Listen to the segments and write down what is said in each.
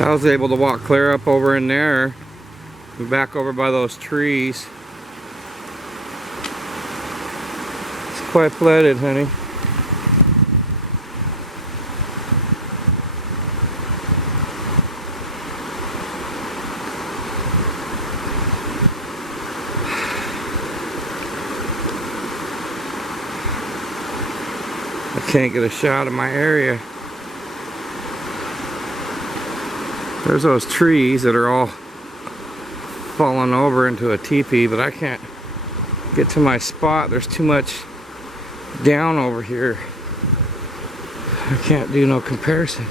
I was able to walk clear up over in there and back over by those trees. It's quite flooded, honey. I can't get a shot of my area. There's those trees that are all falling over into a teepee, but I can't get to my spot. There's too much down over here. I can't do no comparison.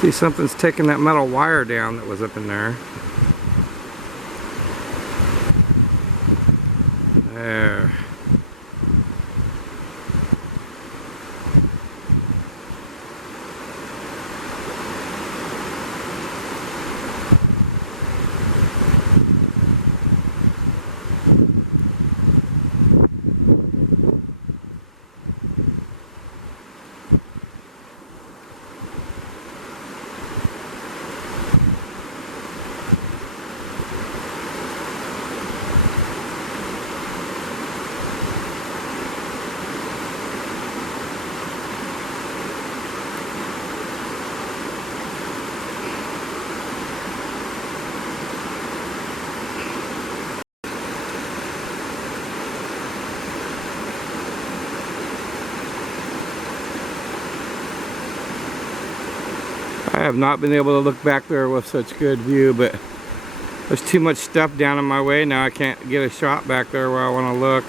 See, something's taking that metal wire down that was up in there. There. I have not been able to look back there with such good view, but there's too much stuff down in my way now. I can't get a shot back there where I want to look.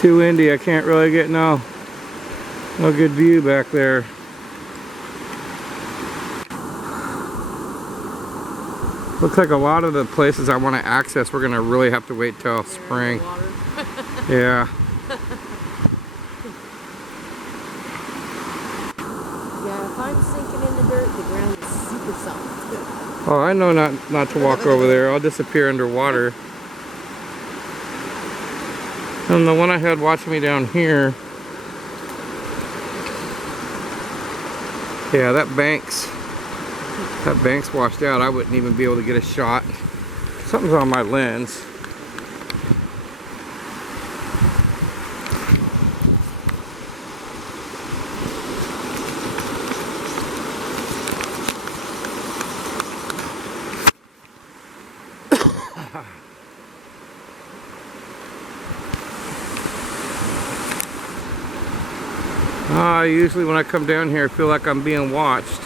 Too windy, I can't really get no good view back there. Looks like a lot of the places I want to access, we're gonna really have to wait till spring. Yeah. Yeah, if I'm sinking in the dirt, the ground is super soft. Oh, I know not to walk over there. I'll disappear underwater. And the one I had watching me down here. Yeah, that bank's washed out. I wouldn't even be able to get a shot. Something's on my lens. Usually when I come down here, I feel like I'm being watched.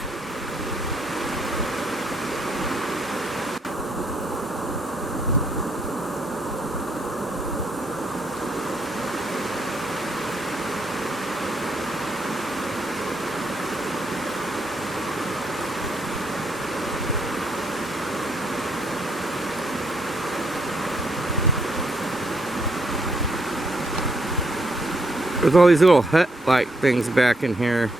There's all these little hut-like things back in here.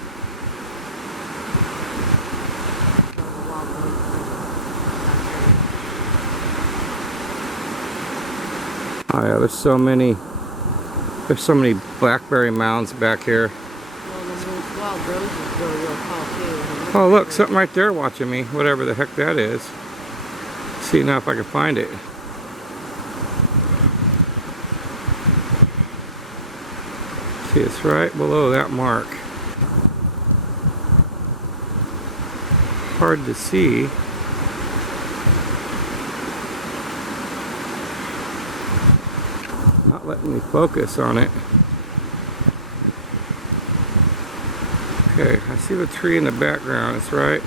Oh yeah, there's so many blackberry mounds back here. Oh look, something right there watching me, whatever the heck that is. See now if I can find it. See, it's right below that mark. Hard to see. Not letting me focus on it. Okay, I see the tree in the background, it's right.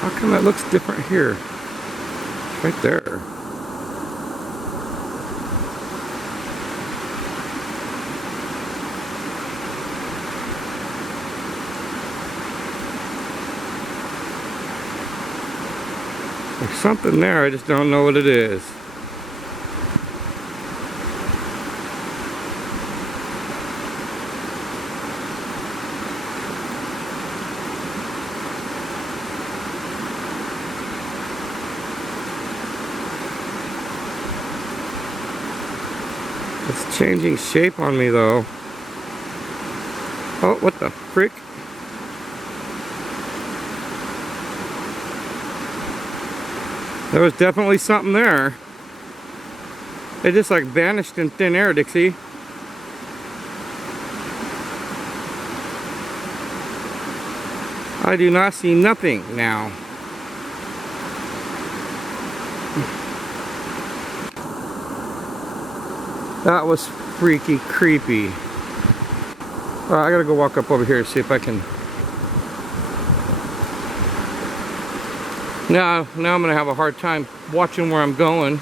How come that looks different here? It's right there. There's something there, I just don't know what it is. It's changing shape on me though. Oh, what the frick? There was definitely something there. It just like vanished in thin air, Dixie. I do not see nothing now. That was freaky creepy. I gotta go walk up over here and see if I can. Now I'm gonna have a hard time watching where I'm going.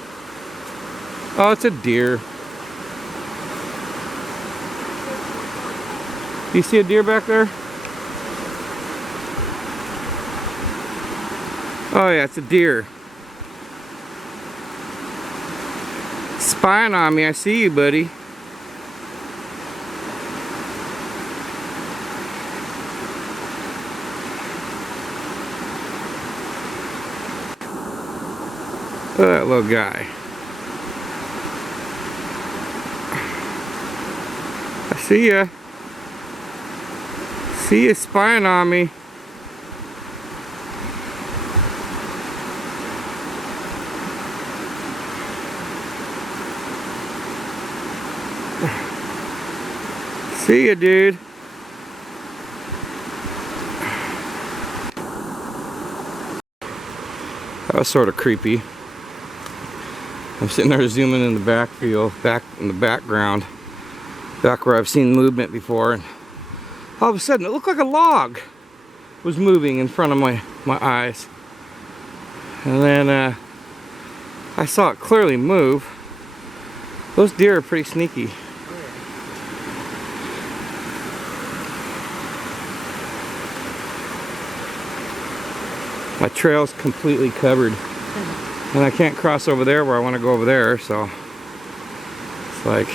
Oh, it's a deer. Do you see a deer back there? Oh yeah, it's a deer. Spying on me, I see you, buddy. Look at that little guy. I see ya. See you spying on me. See ya, dude. That was sort of creepy. I'm sitting there zooming in the backfield, back in the background, back where I've seen movement before, and all of a sudden it looked like a log was moving in front of my eyes. And then I saw it clearly move. Those deer are pretty sneaky. My trail's completely covered. And I can't cross over there where I want to go over there, so it's like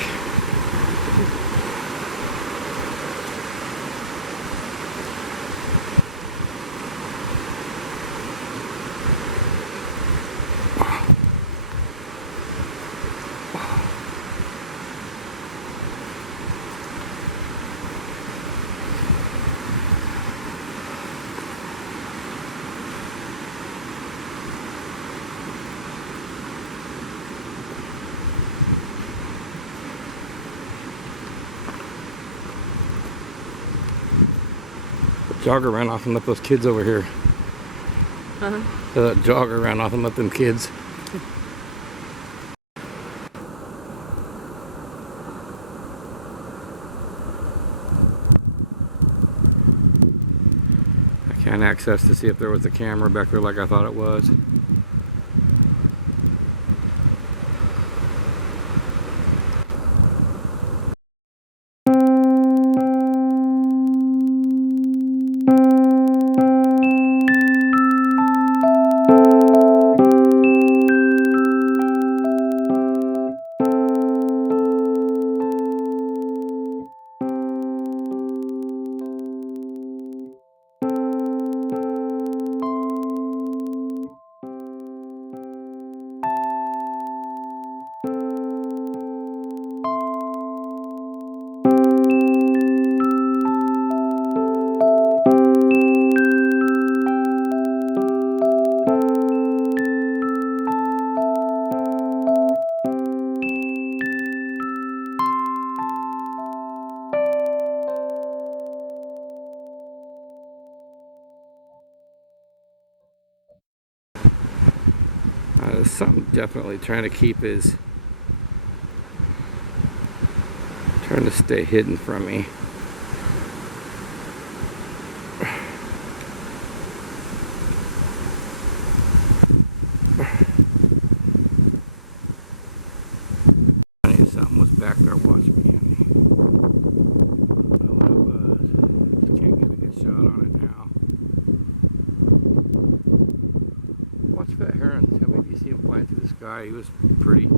jogger ran off and left those kids over here. That jogger ran off and left them kids. I can't access to see if there was a camera back there like I thought it was. Something definitely trying to trying to stay hidden from me. I knew something was back there watching me. I don't know what it was. Just can't get a good shot on it now. Watch that heron. guy. He was pretty.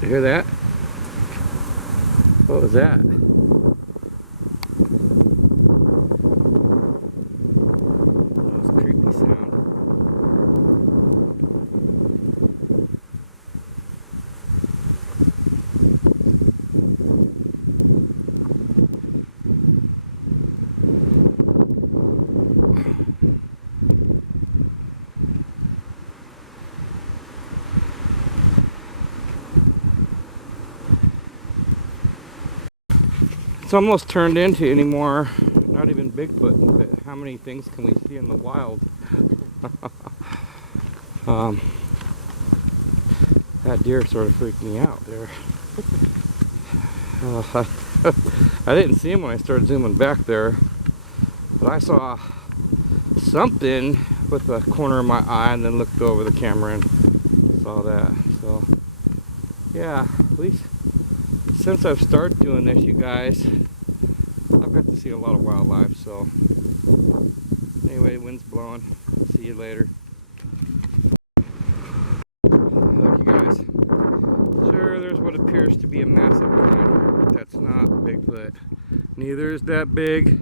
You hear that? What was that? That was a creepy sound. It's almost turned into anymore, not even Bigfoot, but how many things can we see in the wild? That deer sort of freaked me out there. I didn't see him when I started zooming back there, but I saw something with the corner of my eye and then looked over the camera and saw that. So yeah, at least since I've started doing this, you guys, I've got to see a lot of wildlife. So anyway, wind's blowing. See you later. Look, you guys. Sure, there's what appears to be a massive plant here, but that's not Bigfoot. Neither is that big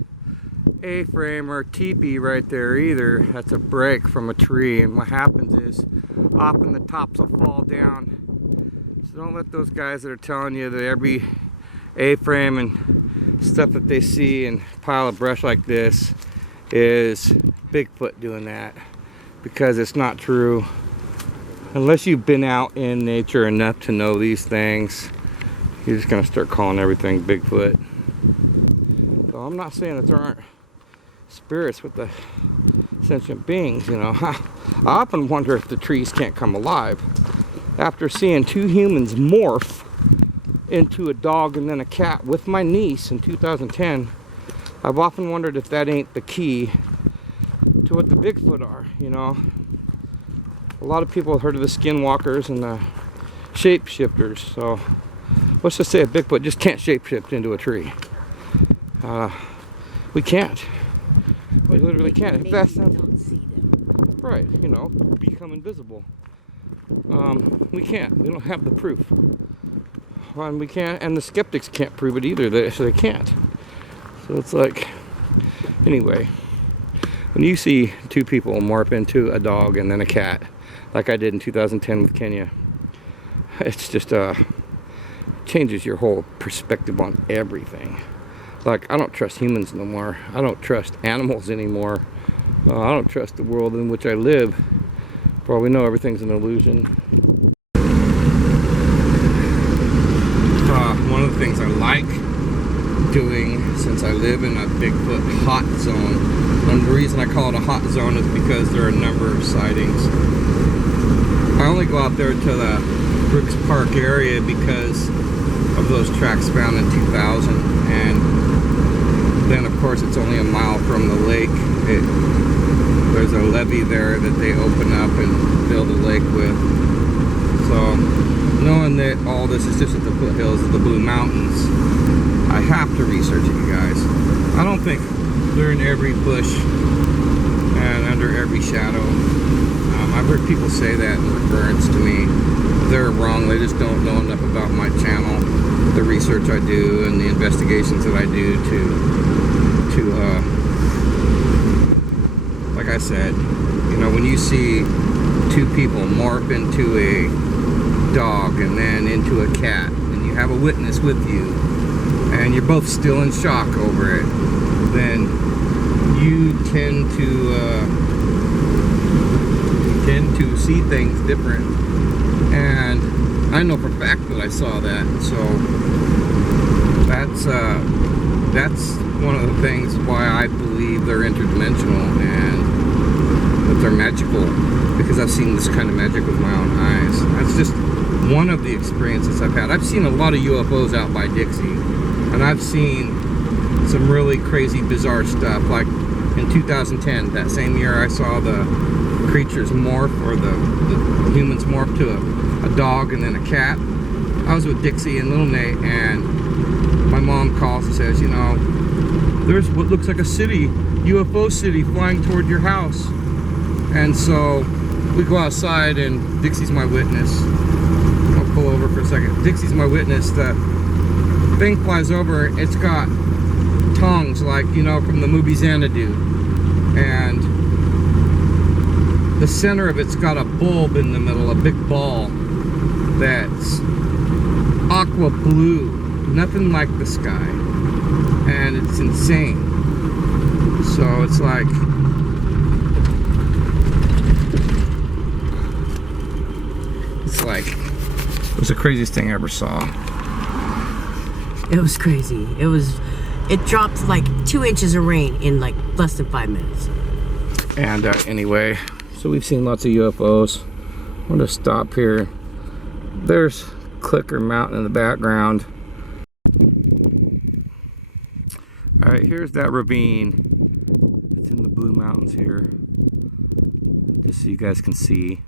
A-frame or teepee right there either. That's a break from a tree, and what happens is often the tops will fall down. So don't let those guys that are telling you that every A-frame and stuff that they see in a pile of brush like this is Bigfoot doing that, because it's not true. Unless you've been out in nature enough to know these things, you're just gonna start calling everything Bigfoot. So I'm not saying that there aren't spirits with the sentient beings, you know. I often wonder if the trees can't come alive. After seeing two humans morph into a dog and then a cat with my niece in 2010, I've often wondered if that ain't the key to what the Bigfoot are, you know. A lot of people have heard of the skinwalkers and the shapeshifters, so let's just say a Bigfoot just can't shapeshift into a tree. We can't. We literally can't. If that's not, don't see them. right, you know, become invisible. We can't. We don't have the proof. And we can't, and the skeptics can't prove it either. They can't. So it's like, anyway, when you see two people morph into a dog and then a cat, like I did in 2010 with Kenya, it's just changes your whole perspective on everything. Like, I don't trust humans no more. I don't trust animals anymore. I don't trust the world in which I live. For all we know, everything's an illusion. One of the things I like doing, since I live in a Bigfoot hot zone, and the reason I call it a hot zone is because there are a number of sightings. I only go out there to the Brooks Park area because of those tracks found in 2000, and then of course it's only a mile from the lake. There's a levee there that they open up and build a lake with. So knowing that all this is just at the foothills of the Blue Mountains, I have to research it, you guys. I don't think they're in every bush and under every shadow. I've heard people say that in reference to me. They're wrong. They just don't know enough about my channel, the research I do, and the investigations that I do to like I said, you know, when you see two people morph into a dog and then into a cat, and you have a witness with you, and you're both still in shock over it, then you tend to see things different. And I know for a fact that I saw that. So that's one of the things why I believe they're interdimensional and that they're magical, because I've seen this kind of magic with my own eyes. That's just one of the experiences I've had. I've seen a lot of UFOs out by Dixie, and I've seen some really crazy, bizarre stuff. Like in 2010. That same year I saw the creatures morph, or the humans morph to a dog and then a cat. I was with Dixie and Little Nate, and my mom calls and says, you know, there's what looks like a city, UFO city, flying toward your house. And so we go outside, and Dixie's my witness. I'll pull over for a second. Dixie's my witness. The thing flies over. It's got tongues, like, you know, from the movie Xanadu. And the center of it's got a bulb in the middle, a big ball that's aqua blue, nothing like the sky. And it's insane. So it's like, it was the craziest thing I ever saw. It was crazy. It dropped like 2 inches of rain in like less than 5 minutes. And anyway, so we've seen lots of UFOs. I'm gonna stop here. There's Clicker Mountain in the background. All right, here's that ravine. It's in the Blue Mountains here. Just so you guys can see.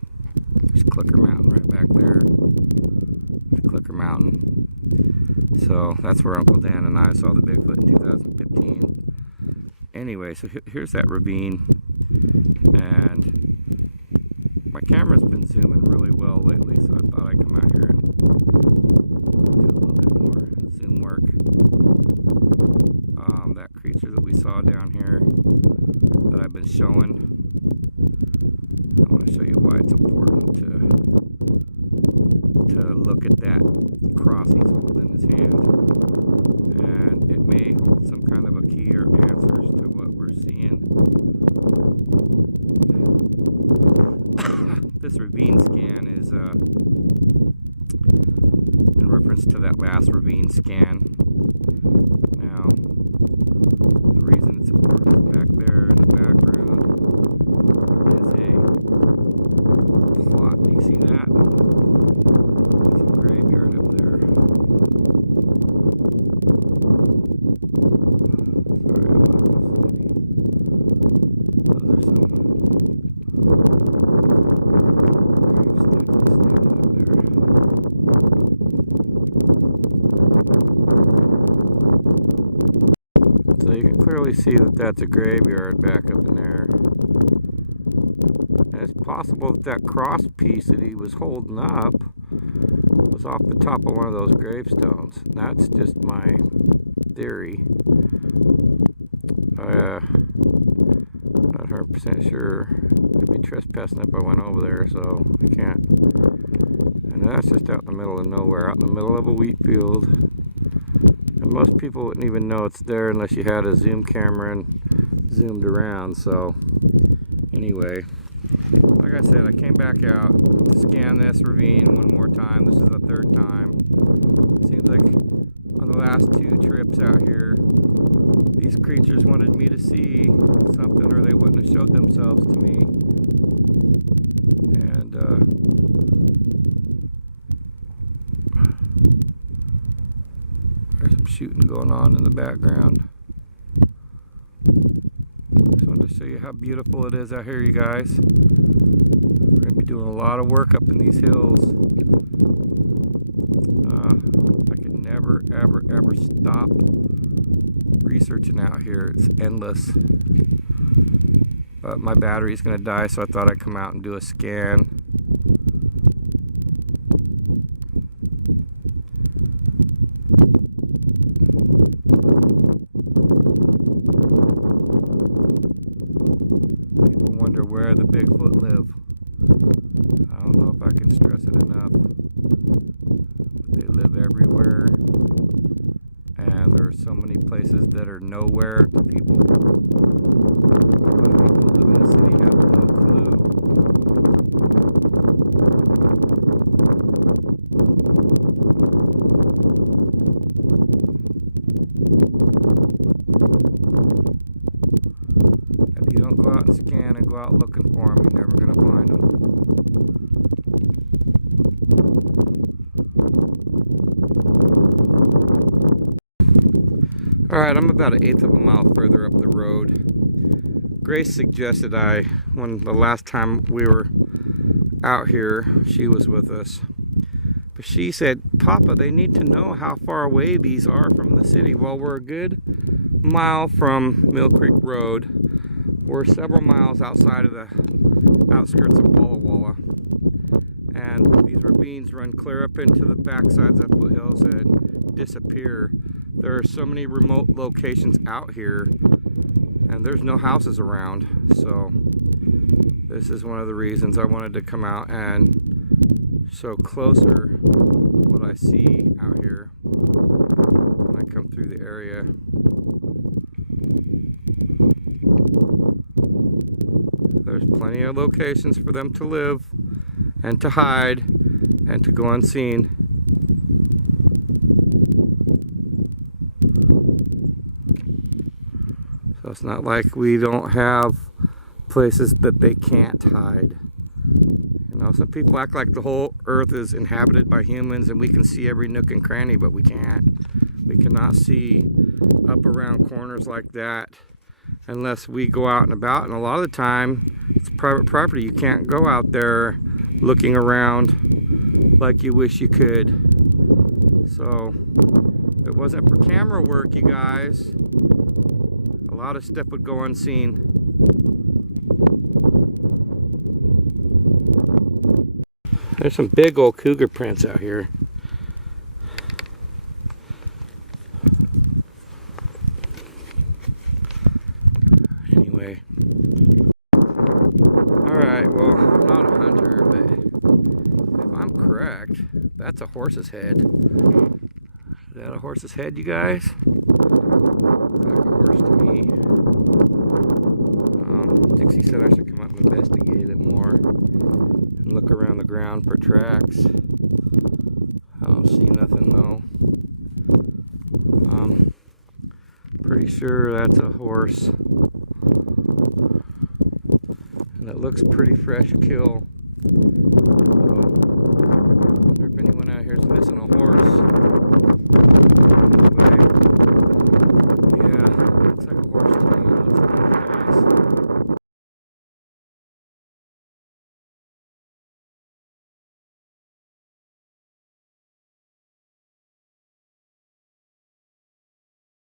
There's Clicker Mountain right back there. There's Clicker Mountain. So that's where Uncle Dan and I saw the Bigfoot in 2015. Anyway, so here's that ravine. And my camera's been zooming really well lately, so I thought I'd come out here and do a little bit more zoom work. That creature that we saw down here that I've been showing, I want to show you why it's important to look at that cross he's holding in his hand. And it may hold some kind of a key or answers to what we're seeing. This ravine scan is in reference to that last ravine scan. Now, the reason it's important is back there in the background is a plot. Do you see that? There's a graveyard up there. Sorry about this lady. Those are some so you can clearly see that that's a graveyard back up in there. And it's possible that that cross piece that he was holding up was off the top of one of those gravestones. That's just my theory. I'm not 100% sure. I'd be trespassing if I went over there, so I can't. And that's just out in the middle of nowhere, out in the middle of a wheat field. And most people wouldn't even know it's there unless you had a zoom camera and zoomed around. So anyway, like I said, I came back out to scan this ravine one more time. This is the third time. It seems like on the last 2 trips out here, these creatures wanted me to see something, or they wouldn't have showed themselves to me. And there's some shooting going on in the background. Just wanted to show you how beautiful it is out here, you guys. We're going to be doing a lot of work up in these hills. I could never, ever, ever stop researching out here. It's endless. But my battery's going to die, so I thought I'd come out and do a scan. People wonder where the Bigfoot live. I don't know if I can stress it enough. They live everywhere. And there are so many places that are nowhere to people. A lot of people who live in the city have no clue. If you don't go out and scan and go out looking for them, you're never going to find them. Alright, I'm about 1/8 of a mile further up the road. Grace suggested when the last time we were out here, she was with us. But she said, Papa, they need to know how far away these are from the city. Well, we're a good mile from Mill Creek Road. We're several miles outside of the outskirts of Walla Walla. And these ravines run clear up into the backsides of foothills and disappear. There are so many remote locations out here, and there's no houses around. So this is one of the reasons I wanted to come out and show closer what I see out here when I come through the area. There's plenty of locations for them to live and to hide and to go unseen. So it's not like we don't have places that they can't hide. You know, some people act like the whole earth is inhabited by humans and we can see every nook and cranny, but we can't. We cannot see up around corners like that unless we go out and about, and a lot of the time it's private property. You can't go out there looking around like you wish you could. So if it wasn't for camera work, you guys, a lot of stuff would go unseen. There's some big old cougar prints out here. Anyway. Alright, well, I'm not a hunter, but if I'm correct, that's a horse's head. Is that a horse's head, you guys? Looks like a horse to me. Dixie said I should come up and investigate it more and look around the ground for tracks. I don't see nothing though. Pretty sure that's a horse. And it looks pretty fresh kill. So, I wonder if anyone out here is missing a horse.